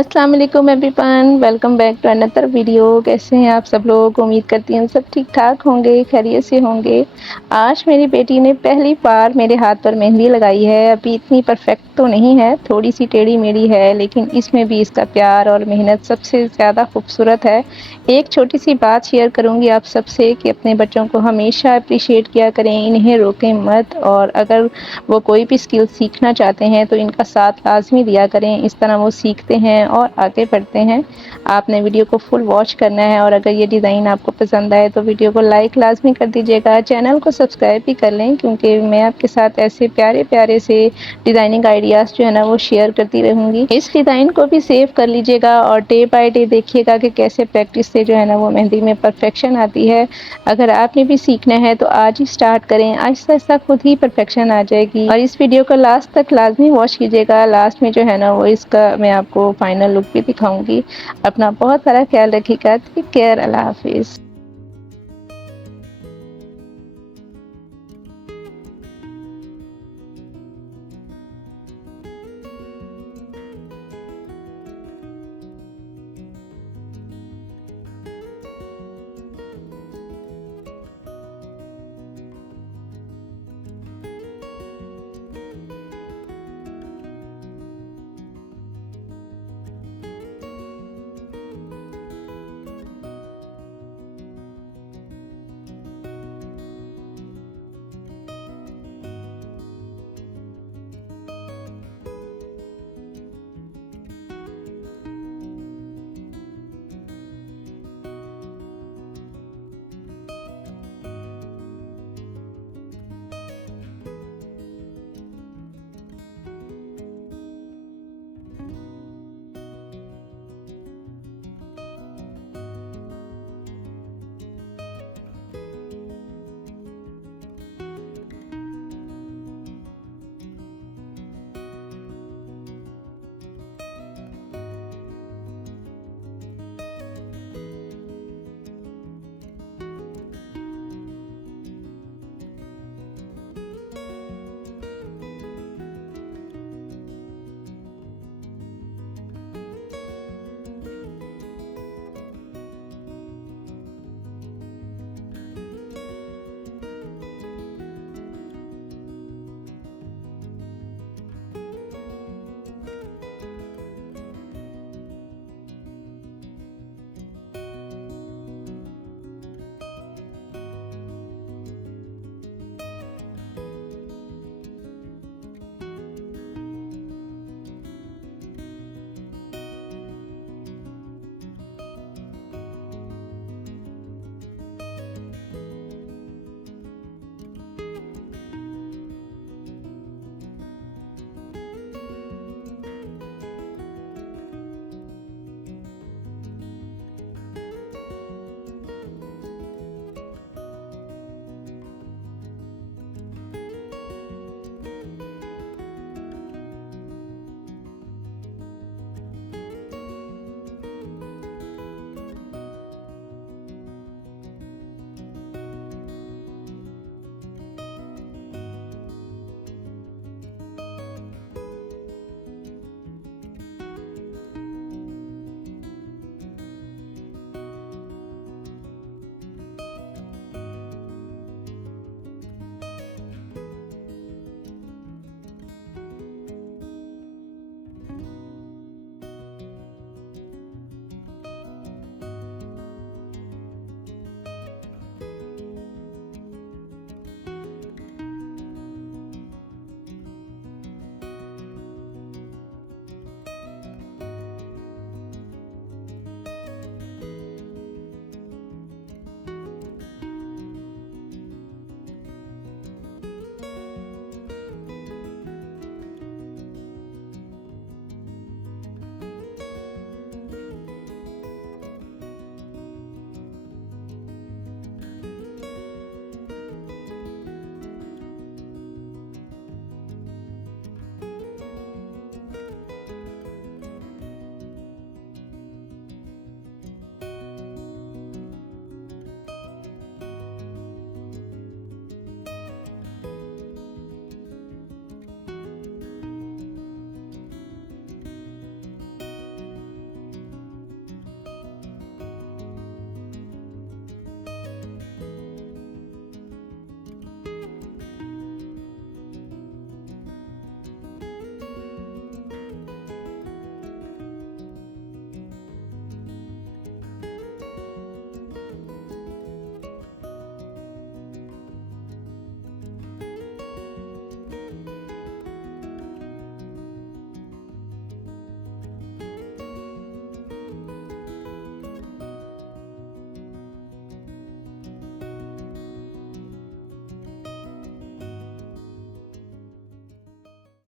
अस्सलाम वालेकुम everyone, welcome back to another video. कैसे हैं आप सब लोग? उम्मीद करती हूँ सब ठीक ठाक होंगे, खैरियत से होंगे। आज मेरी बेटी ने पहली बार मेरे हाथ पर मेहंदी लगाई है। अभी इतनी परफेक्ट तो नहीं है, थोड़ी सी टेढ़ी मेढ़ी है, लेकिन इसमें भी इसका प्यार और मेहनत सबसे ज़्यादा खूबसूरत है। एक छोटी सी बात शेयर करूँगी आप सबसे कि अपने बच्चों को हमेशा अप्रिशिएट किया करें, इन्हें रोकें मत, और अगर वो कोई भी स्किल सीखना चाहते हैं तो इनका साथ लाजमी दिया करें। इस तरह वो सीखते हैं और आगे बढ़ते हैं। आपने वीडियो को फुल वॉच करना है, और अगर ये डिज़ाइन आपको पसंद आए तो वीडियो को लाइक लाजमी कर दीजिएगा। चैनल को सब्सक्राइब भी कर लें, क्योंकि मैं आपके साथ ऐसे प्यारे प्यारे से डिज़ाइनिंग आइडियाज़ जो है ना वो शेयर करती रहूँगी। इस डिज़ाइन को भी सेव कर लीजिएगा और डे बाय डे देखिएगा कि कैसे प्रैक्टिस से जो है ना वो मेहंदी में परफेक्शन आती है। अगर आपने भी सीखना है तो आज ही स्टार्ट करें, आहिस्ता आहिस्ता खुद ही परफेक्शन आ जाएगी। और इस वीडियो को लास्ट तक लाजमी वॉच कीजिएगा। लास्ट में जो है ना वो इसका मैं आपको फाइनल लुक भी दिखाऊंगी। अपना बहुत सारा ख्याल रखिएगा। Take care. अल्लाह हाफिज़।